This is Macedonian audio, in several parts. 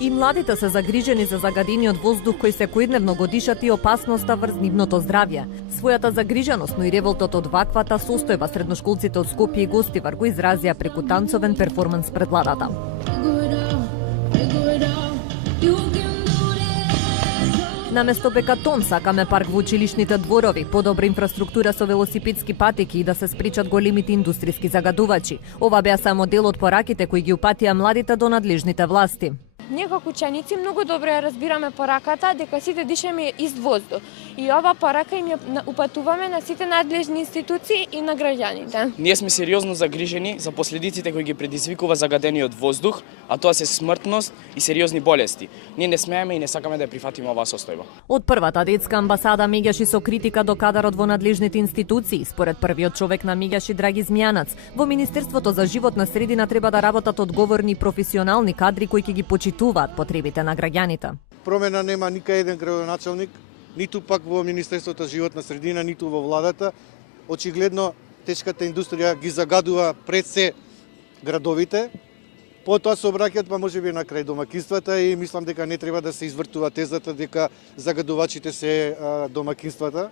И младите се загрижени за загадениот воздух кој секојдневно го дишат и опасноста врз нивното здравје. Својата загриженост, но и револтот од ваквата состојба средношколците од Скопје и Гостивар го изразија преку танцовен перформанс пред владата. Наместо бекатон сакаме парк во училишните дворови, подобра инфраструктура со велосипедски патеки и да се спречат големите индустријски загадувачи. Ова беа само дел од пораките кои ги упатија младите до надлежните власти. Ние како ученици многу добро ја разбираме пораката дека сите дишаме ист воздух. И ова порака им ја упатуваме на сите надлежни институции и на граѓаните. Ние сме сериозно загрижени за последиците кои ги предизвикува загадениот воздух, а тоа се смртност и сериозни болести. Ние не смееме и не сакаме да ја прифатиме оваа состојба. Од првата детска амбасада меѓаши со критика до кадарот во надлежните институции. Според првиот човек на меѓаши Драги Змјанац, во Министерството за животна средина треба да работат одговорни и професионални кадри кои ќе ги почитуваат потребите на граѓаните. Промена нема никај еден градоначалник, ниту пак во Министерството за животна средина, ниту во владата. Очигледно тешката индустрија ги загадува пред се градовите. Потоа се обраќаат па можеби на крај домакинствата и мислам дека не треба да се извртува тезата дека загадувачите се домакинствата.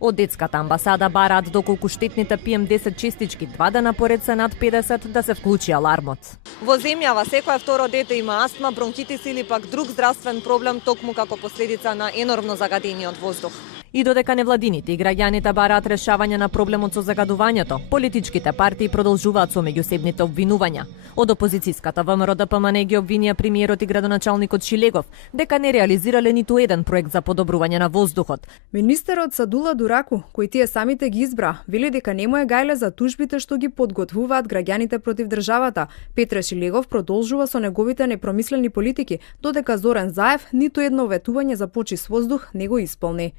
Од детската амбасада бараат доколку штетните PM10 честички 2 дена поред се над 50 да се вклучи алармот. Во земјава секој второ дете има астма, бронхитис или пак друг здравствен проблем токму како последица на енормно загадениот воздух. И додека невладините и граѓаните бараат решавање на проблемот со загадувањето, политичките партии продолжуваат со меѓусебните обвинувања. Од опозицијската ВМРО ДПМН ги обвинија премиерот и градоначалникот Шилегов дека не реализирале ниту еден проект за подобрување на воздухот. Министерот Садула Дураку, кој тие самите ги избра, вели дека не му е гајле за тужбите што ги подготвуваат граѓаните против државата. Петре Шилегов продолжува со неговите непромислени политики, додека Зоран Заев ниту едно ветување за почист воздух не го исполни.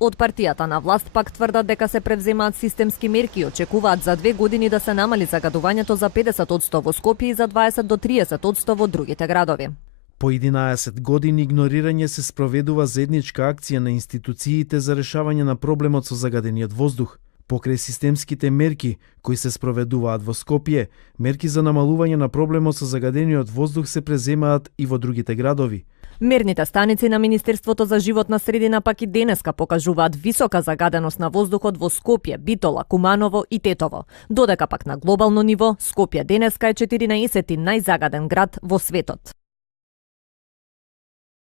Од партијата на власт пак тврдат дека се превземаат системски мерки и очекуваат за 2 години да се намали загадувањето за 50% во Скопје и за 20 до 30% во другите градови. По 11 години игнорирање се спроведува заедничка акција на институциите за решавање на проблемот со загадениот воздух. Покрај системските мерки кои се спроведуваат во Скопје, мерки за намалување на проблемот со загадениот воздух се преземаат и во другите градови. Мерните станици на Министерството за животна средина пак и денеска покажуваат висока загаденост на воздухот во Скопје, Битола, Куманово и Тетово. Додека пак на глобално ниво, Скопје денеска е 14 најзагаден град во светот.